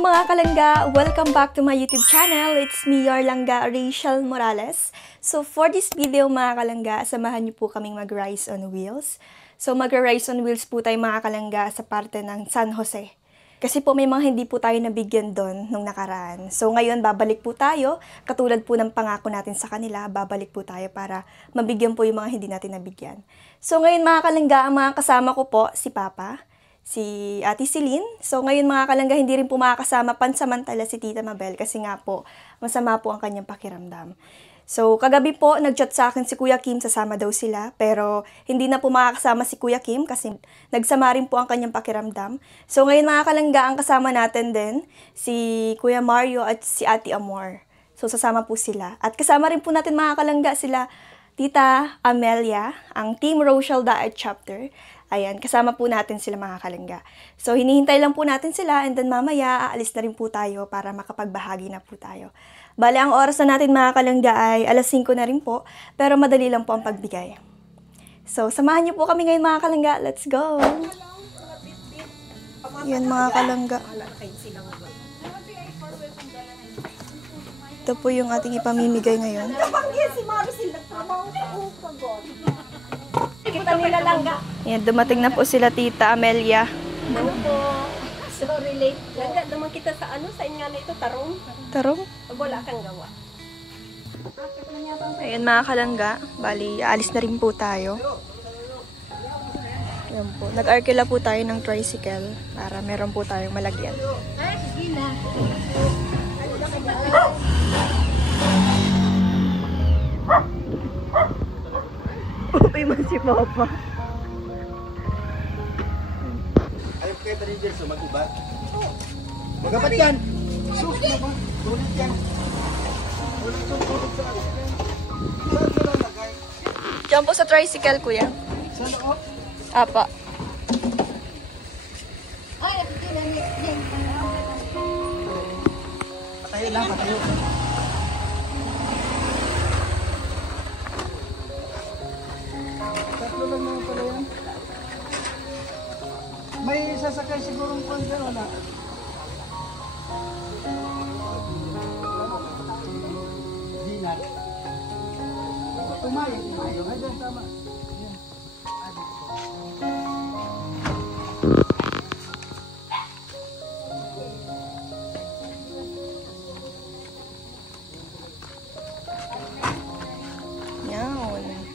mga kalangga! Welcome back to my YouTube channel. It's me, your langga, Rachel Morales. So for this video mga kalangga, samahan niyo po kaming mag-rise on wheels. So mag-rise on wheels po tayo mga kalangga sa parte ng San Jose. Kasi po may mga hindi po tayo nabigyan doon nung nakaraan. So ngayon babalik po tayo, katulad po ng pangako natin sa kanila, babalik po tayo para mabigyan po yung mga hindi natin nabigyan. So ngayon mga kalangga, ang mga kasama ko po, si Papa, si Ate Celine. So ngayon mga kalangga, hindi rin po makakasama pansamantala si Tita Mabel kasi nga po, masama po ang kanyang pakiramdam. So kagabi po, nag-chat sa akin si Kuya Kim, sasama daw sila. Pero hindi na po makakasama si Kuya Kim kasi nagsama rin po ang kanyang pakiramdam. So ngayon mga kalangga, ang kasama natin din, si Kuya Mario at si Ate Amor. So sasama po sila. At kasama rin po natin mga kalangga sila Tita Amelia, ang Team Rochelle Diet Chapter. Ayan, kasama po natin sila mga kalangga. So, hinihintay lang po natin sila and then mamaya, aalis na rin po tayo para makapagbahagi na po tayo. Bale, ang oras na natin mga kalangga ay alas 5 na rin po, pero madali lang po ang pagbigay. So, samahan niyo po kami ngayon mga kalangga. Let's go! Yan mga kalangga. Ito po yung ating ipamimigay ngayon. Kita nila langga. Yan, dumating na po sila Tita Amelia. Ano po? Sorry late. Langga, naman kita sa ano, sa inyo na ito, tarong. Tarong? Pag wala kang gawa. Ayan mga kalangga, bali, alis na rin po tayo. Ayan po, nag-arkila po tayo ng tricycle para meron po tayong malagyan. Ay, sige na. Upay man si Papa. Ayaw kayo pa rin dyan, so mag-uba. Magapat yan! Sus naman! Tulit yan! Tulit sa akin. Saan sila lagay? Diyan po sa tricycle, kuya. Saan ako? Apa. Patayo lang, patayo. Tatlo lang naman pala yan. May sasakay sigurong kwan dyan, wala? Di na. Tumayo. Ay, dyan, tama. Yan. Yan.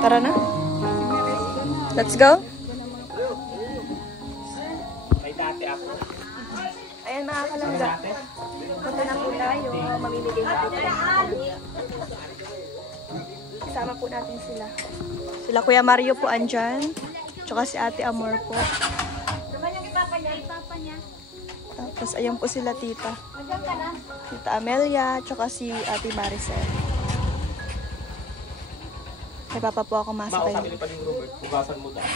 Tara na. Let's go. May dati ako. Ayan mga kalangga. Punta na po tayo. Mamimigay na po tayo. Kasama po natin sila. Sila Kuya Mario po andyan. Tsaka si Ate Amor po. Tapos ayan po sila Tita. Tita Amelia. Tsaka si Ate Maricel. Kay Papa po ako masakay. Mao kami pa rin Robert. Bukasan mo ta.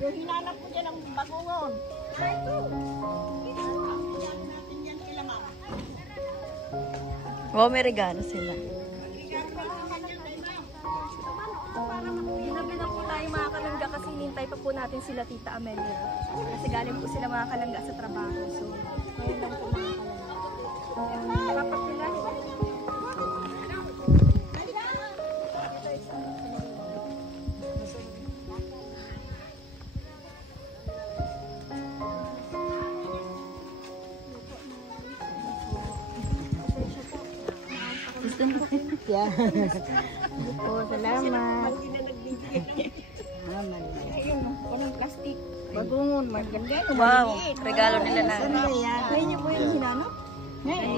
Yung hinanap ko dyan ang bagungon. Ay, ito. Natin yan sila, ma'am. Wow, may regalo sila. Ginabi na po tayo mga kalangga kasi hinintay pa po natin sila Tita Amelia. Kasi galing po sila mga kalangga sa trabaho. So, ngayon lang po mga kalangga. Dapat sila. Gusto mo po? Yeah. Po, salamat. Ayun, punong plastic. Bagungon, maganda. Wow, regalo nila na. Ngayon niyo po yung hinanap?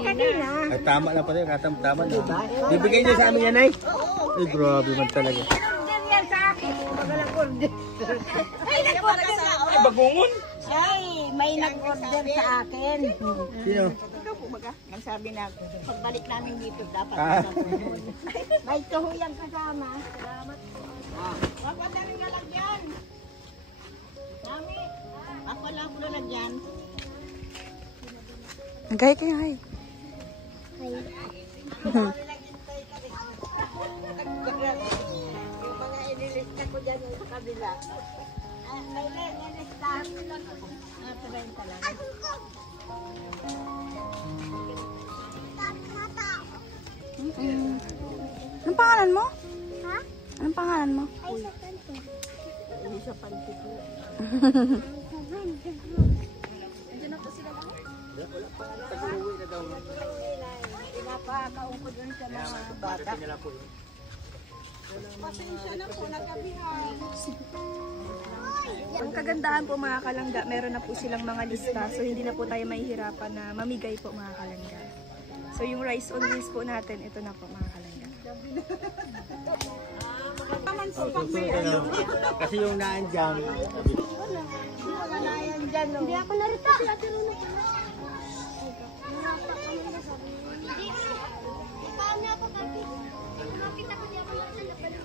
Kanina. Ay, tama na pala, tama na. Bibigay niyo sa amin yan, ay? Ay, grabe man talaga. Order yan sa akin. Magalang order. Ay, nag-order sa akin. Ay, bagungon? Ay, may nag-order sa akin. Sino? Ikaw po baga, nagsabi na pagbalik namin dito dapat may tuhuyang kasama. Salamat po. Wag wala rin lalagyan. Dami. Wag wala ko lalagyan. Nagay kayo, hay. Yung mga inilista ko dyan sa kabila. May nilista. Tirayin talaga. Anong pangalan mo? Ha? Anong pangalan mo? Ay, sa kanto. Hindi siya pantik ko. Pinapakaon ko dun sa mga bata. Pasensya na po, nagkabihan. Ang kagandahan po mga kalangga, meron na po silang mga lista. So hindi na po tayo mahihirapan na mamigay po mga kalangga. So yung rice on wheels po natin, ito na po mga kalangga. Kasi yung naandyan. Hindi ako narito. Paano ako kapit? Kapit ako niya ako narito.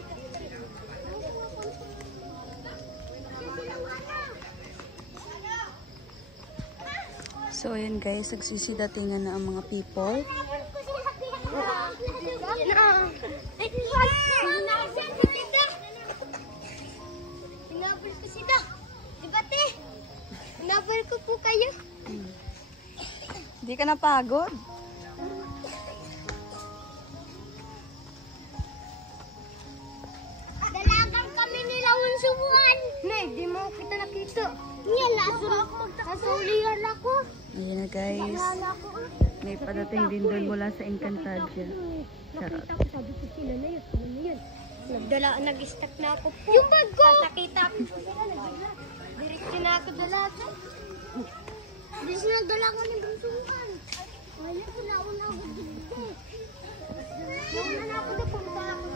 So ayan guys, nagsisidatingan na ang mga people. Hinabol ko sila. Diba te? Hinabol ko po kayo. Hindi ka napagod? Dalagang kami nila unsubuan. Nay, di mo kita nakita. Nga, nasulihan ako. Ayan na guys. May padating din doon mula sa Encantadia. Charot. Sabi ko sila na yun. Ano na yun? Nag-stack na ako po. Yung bag ko! Nakita ko sila. Diretso na ako dalaga. Hindi sila dalaga ng bunsungan. Wala ko na ako dito. Wala na ako na punta ako.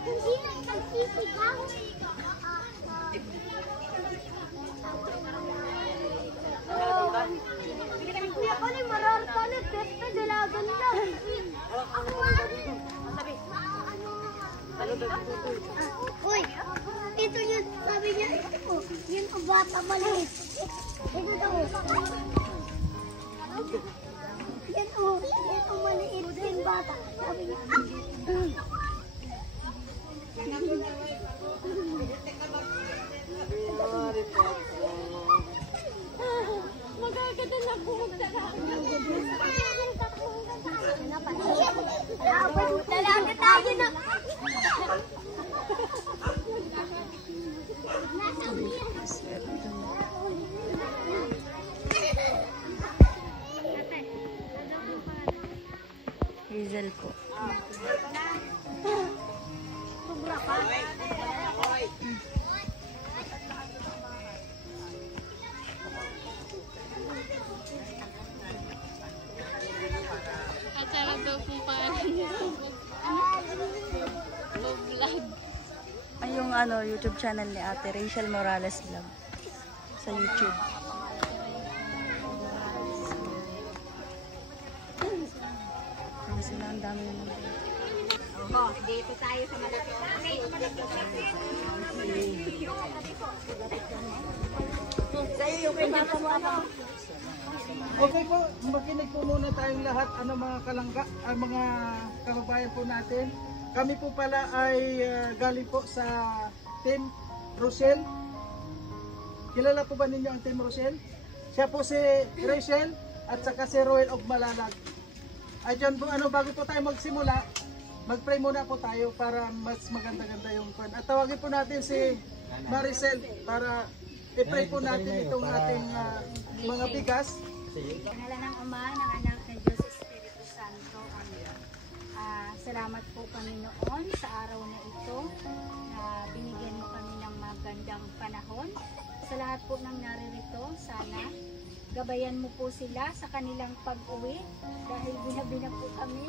Kung sino ang nagsisigaw. Kuya ko na mararta na. Pesta dalaga nila. Ako uy, ito yun, sabi niya, ito, yun ang bata maliit. Ito daw. Yan o, maliit din bata. Sabi niya, magaganda na buhok na lang. Dalaga tayo na. Hazel po. Sobra pa. At sarap daw pong pangalan niya. Vlog. Ay, yung YouTube channel ni Ate Rachel Morales Vlog sa YouTube. Ano sila, ang dami naman. Dito tayo sa malaki. Sa'yo yung kay Papa mo ano? Okay po, makinig po muna tayong lahat, mga kalangga, mga kababayan po natin. Kami po pala ay galing po sa Team Rochelle. Kilala po ba ninyo ang Team Rochelle? Siya po si Rachel at saka si Roel of Malalag. Ay dyan po, bago po tayo magsimula, mag-pray muna po tayo para mas maganda-ganda yung pan. At tawagin po natin si Maricel para i-pray po natin itong ating mga bigas. Pangalan ng Ama, ng Anak, ng Diyos Espiritu Santo. Amen. Salamat po Panginoon sa araw na ito na binigyan mo kami ng magandang panahon. Sa lahat po ng naririto, sana gabayan mo po sila sa kanilang pag-uwi dahil binabi na po kami.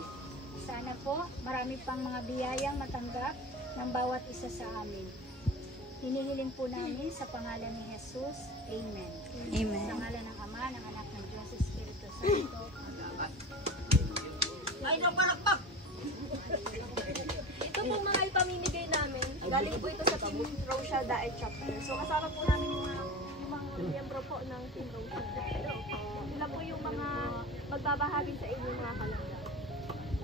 Sana po marami pang mga biyayang matanggap ng bawat isa sa amin. Hinihiling po namin sa pangalan ni Jesus. Amen. Amen. Sa ngalan ng Ama, ng Anak, ng Diyos Espiritu Santo. Ay, napalakpak! Ito pong mga ipamimigay namin, galing po ito sa Team Rochelle Daet Chapter. So kasama po namin yung mga miyembro po ng Team Rochelle Daet. Sila po yung mga magbabahagi sa inyo mga kalangga.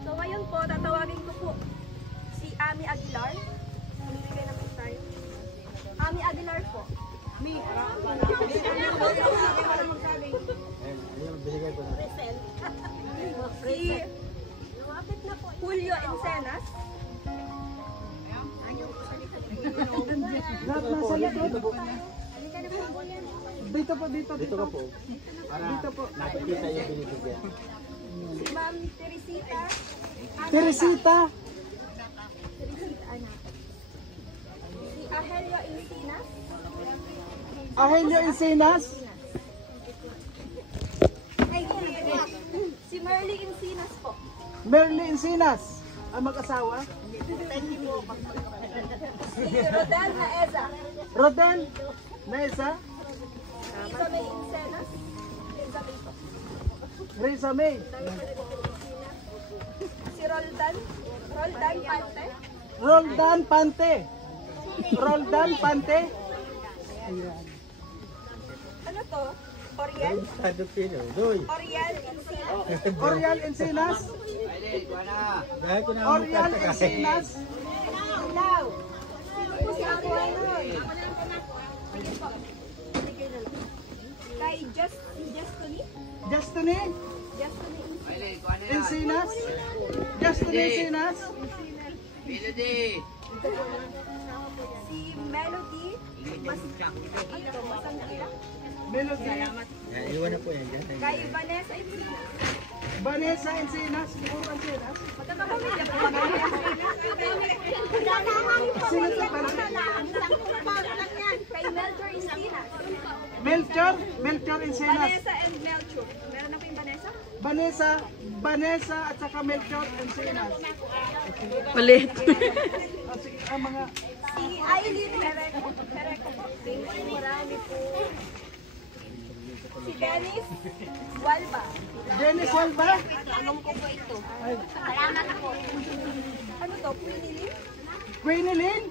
So ngayon po, tatawagin ko po si Ami Aguilar. Mamimigay naman tayo. Ami Aguilar po. Si Julio Encenas. Dito po. Dito ka po. Para nakikita yung binibigyan. Si Ma'am Teresita. Teresita, Si Ahelio Encinas. Ahelio Encinas, Si Merly Encinas po. Merly Encinas, ang mag-asawa. Si Rodel Naeza. Rodel Naeza, Risa May Encenas. Risa May, Si Roldan Pante. Roldan Pante. Roldan Pante. Ano to? Oriel? Oriel Encinas. Oriel Encinas. Oriel Encinas. Now, sino po si Aquino? Sige po. Kay Justini? Justini Encinas. Justini Encinas. Si Melody Masangkira. Melody. Iwan na po yan dyan. Kay Vanessa Encinas. Vanessa Encinas. Puro Encinas. Magkakapamilya po. Sino ito pala? Kay Melchor Encinas. Melchor Encinas. Vanessa and Melchor. Meron na po yung Vanessa? Vanessa at saka Melchor Encinas. Palit. Ang mga Si Aileen Pereco po. Marami po. Si Dennis Walba. Dennis Walba. Tanong ko po ito. Ay, Salamat ako. Ano to? Quinilin? Quinilin.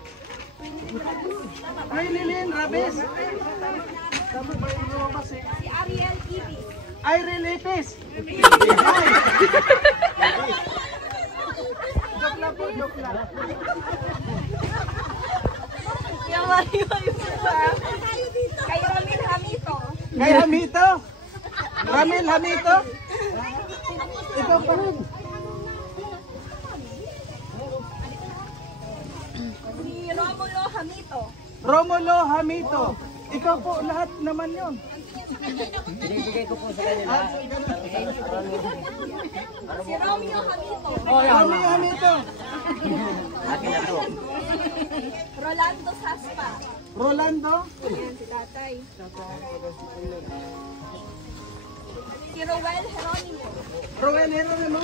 Quinilin Rabes. Tama ba yung lumabas eh? Si Ariel Ibis. Irene Lipis. Joke lang po, joke lang. Kay Ramil Hamito. Kay Hamito. Ramil Hamito. Ikaw pa rin. Si Romulo Hamito. Romulo Hamito. Ikaw po, lahat naman yun. Binibigay ko po sa kanila. Si Romeo Hamito. Romeo Hamito. Akin na to. Rolando Saspa. Rolando. Ayan si tatay. Si Roel Jeronimo. Roel Jeronimo.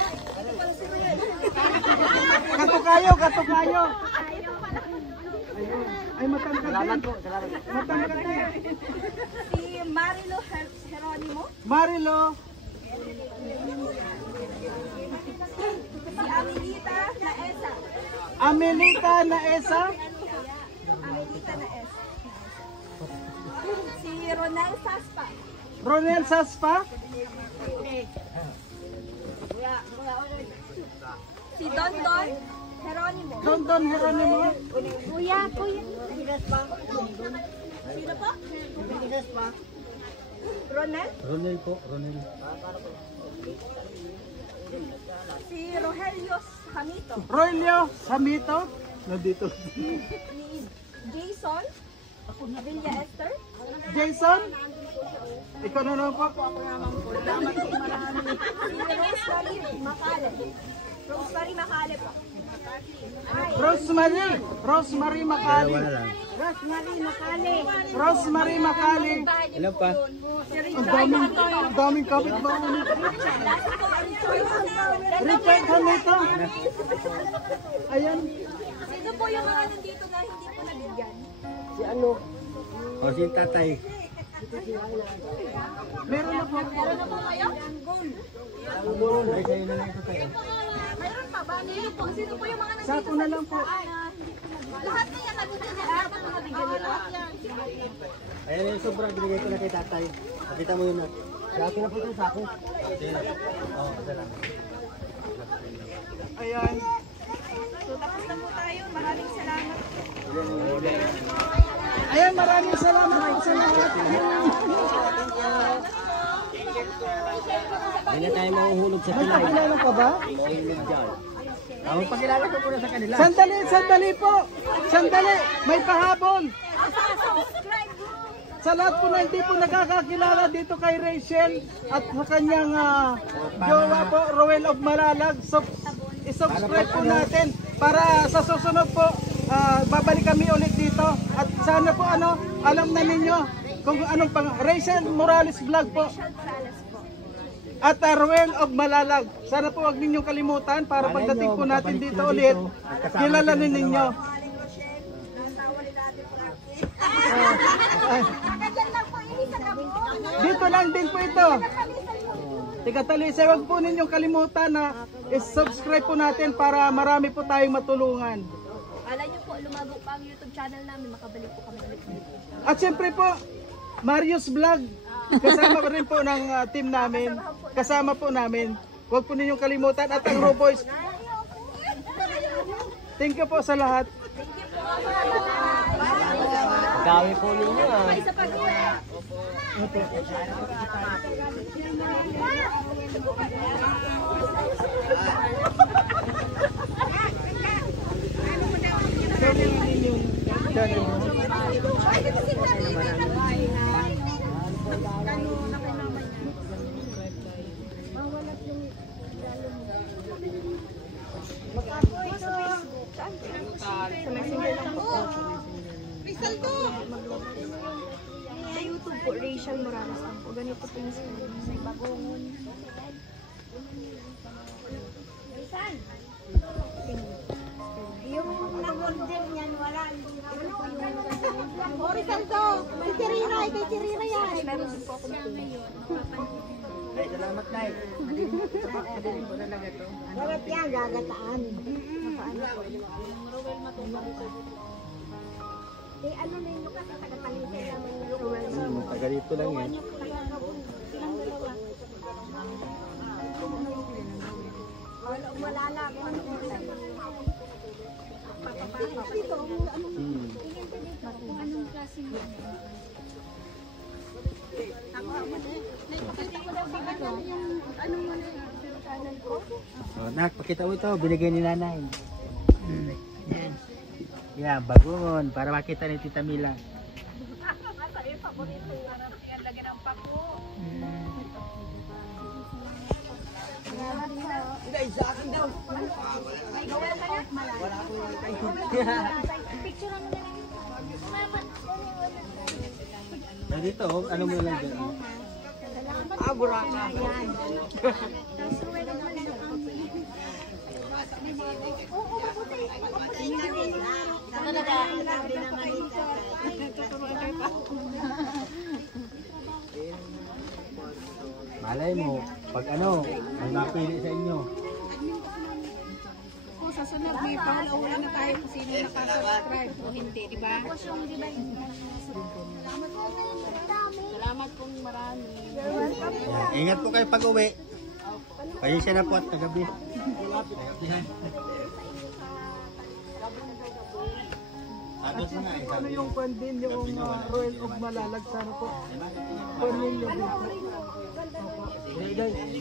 Katukayo. Ayun. Ay, matangkad din. Matangkad din. Si Marilo Jeronimo. Marilo. Si Amelita Naesa. Amelita Naesa. Amelita Naesa. Ronel Saspa. Ronel Saspa. Si Don Geronimo. Don Geronimo. Kuya. Sino po? Ronel? Ronel po, Ronel. Si Rogelio Hamito. Rogelio Samito. Nandito. Ni Jason Villa Esther. Jason. Ikaw na naman po. Si Rosemary Macale po. Rosemary Macali. Wala lang. Rosemary Macali. Ilan pa? Ang daming kapit ba? Repent nito. Ayan. Sino po yung mga nandito na hindi po nabigyan? O si tatay. Meron na po. Meron na po kayo? Ay, sa'yo na lang ito tayo. Meron pa ba? Sino po yung mga nandito? Sako na lang po. Lahat na yan nabigyan nila. Lahat na nabigyan nila. Ayan yung sobrang binigay ko na kay tatay. Nakita mo yun na. Sa akin na po itong sako. Oo, salamat. Ayan. So tapos na po tayo. Maraming salamat. Ayan, maraming salamat po sa lahat. Hindi na tayo mahuhulog sa pilay. Nakakilala ka ba? Mahuhulog dyan. Magpakilala ko muna sa kanila. Sandali po. Sandali. May pahabol. Sa lahat po na hindi po nakakakilala dito kay Rachel at sa kanyang jowa po, Roel of Malalag. I-subscribe po natin para sa susunod po, babalik kami ulit dito. At sana po alam na ninyo kung anong Rachel Morales Vlog po. At Roel of Malalag. Sana po wag ninyong kalimutan para pagdating po natin dito ulit, kilalanin ninyo. Dito lang din po ito. Tigatalisay, wag po ninyong kalimutan na i-subscribe po natin para marami po tayong matulungan. Alam niyo po, lumago pa ang YouTube channel namin. Makabalik po kami ulit dito. At siyempre po, Marius Vlog. Kasama rin po ng team namin. Kasama po namin. Huwag po ninyong kalimutan. At ang Raw Boys. Thank you po sa lahat. Dami po ninyo Isa pa po. Sa YouTube po, Rachel Morales lang po. Ganito po yung screen. May bagongon. Yung nag-order niyan, wala. Ricardo, kay Tirina yan. Meron din po akong Ay, salamat na eh. Dapat yan, gagataan. Eh, ano na yun kasi taga-talisay naman yung Rowel. Taga dito lang yan. Malala. Kung anong klaseng Oh, nak, pakita mo ito. Binigay ni nanay. Yan. Yan, bagon. Para makita ni Tita Mila. Na dito, ano mo lang dyan? Buraka. Malay mo, pag ano, may napili sa inyo. sa sunod may follow na tayo kung sino nakasubscribe o hindi, di ba? marami. Yan. Ingat po kayo pag uwi. Pasensya na po at kagabi. Agos na nga. Ano yung pandin, yung Royal of Malalag, sana po. Panin yung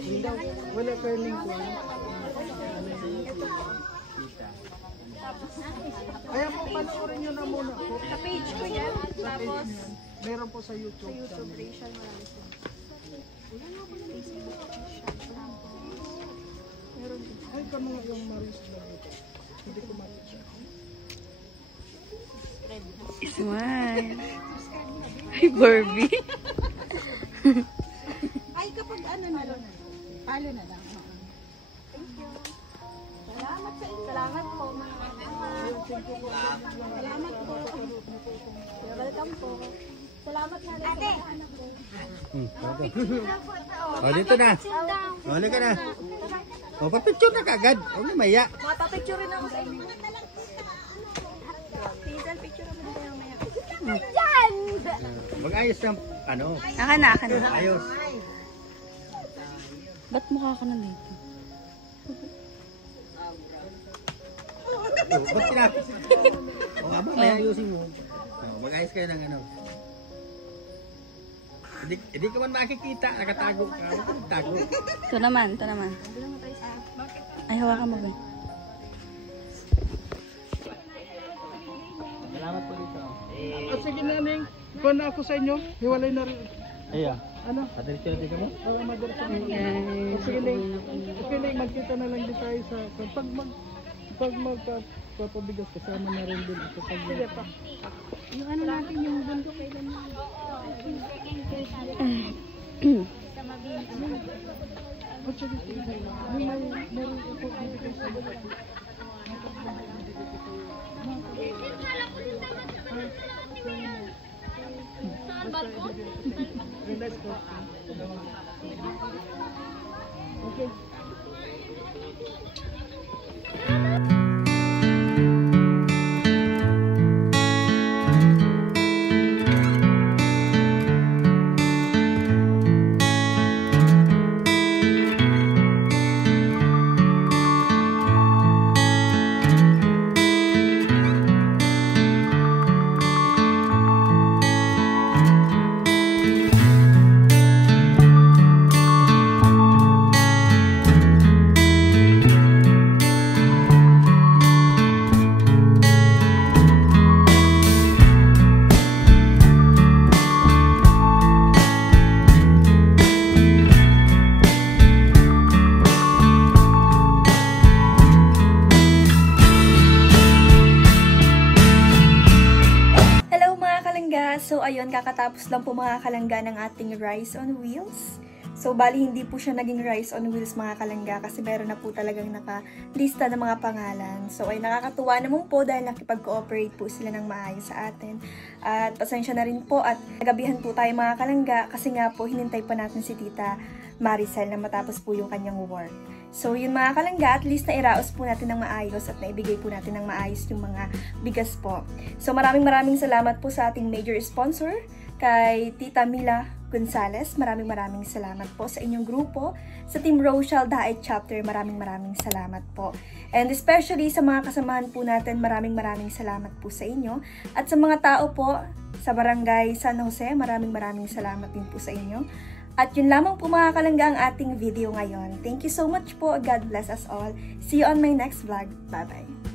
dito. Wala turning po. Kaya po, panoorin nyo na muna po. Sa page ko yan. Tapos, Meron po sa YouTube. Rachel Morales. Ay, kamo nga yung Maris vlog ito. Hindi ko makita. Smile. Ay, Barbie. Ay, kapag ano na lang. Palo na lang. Salamat sa inyo. Salamat po. Salamat po. Welcome po. Salamat na rin sa mga anak ko. O, dito na. O, halika na. O, papicture na kagad. Huwag na maya. Mapapicture rin ako sa inyo. Hazel, picture ako dito yung maya. Mag-ayos ng, ano, Aka na. ayos. Ba't mukha ka na dito? O, ba't pinapit? O, aba, may ayusin mo. O, mag-ayos kayo ng ano. Hindi ka man makikita. Nakatago ka. Tago. Ito naman. Ay, hawakan mo ba? Salamat po dito. Sige na, Ning. Kuha na ako sa inyo. Hiwalay na rin. Ayan. Ano? Madiretso na dito mo? Oo, madiretso na. Sige, Ning. Okay, Ning. Magkita na lang din tayo sa... Pag magpapabigas, kasama na rin din ito. Sige pa. Yung ano natin, yung bundok kailan na. At sige, sige. Meron ito bibigay sa mga. Relax ko. Okay. So, ayun, kakatapos lang po mga kalangga ng ating Rice on Wheels. So, bali hindi po siya naging Rice on Wheels mga kalangga kasi meron na po talagang nakalista ng mga pangalan. So, ay nakakatuwa naman po dahil nakipag-cooperate po sila ng maayos sa atin. At pasensya na rin po at nagabihan po tayo mga kalangga kasi nga po hinintay pa natin si Tita Maricel na matapos po yung kanyang work. So, yun mga kalangga, at least na iraos po natin ng maayos at naibigay po natin ng maayos yung mga bigas po. So, maraming salamat po sa ating major sponsor, kay Tita Mila Gonzalez. Maraming salamat po sa inyong grupo. Sa Team Rochelle Diet Chapter, maraming salamat po. And especially sa mga kasamahan po natin, maraming salamat po sa inyo. At sa mga tao po sa Barangay San Jose, maraming salamat din po sa inyo. At yun lamang po mga kalangga ang ating video ngayon. Thank you so much po. God bless us all. See you on my next vlog. Bye-bye.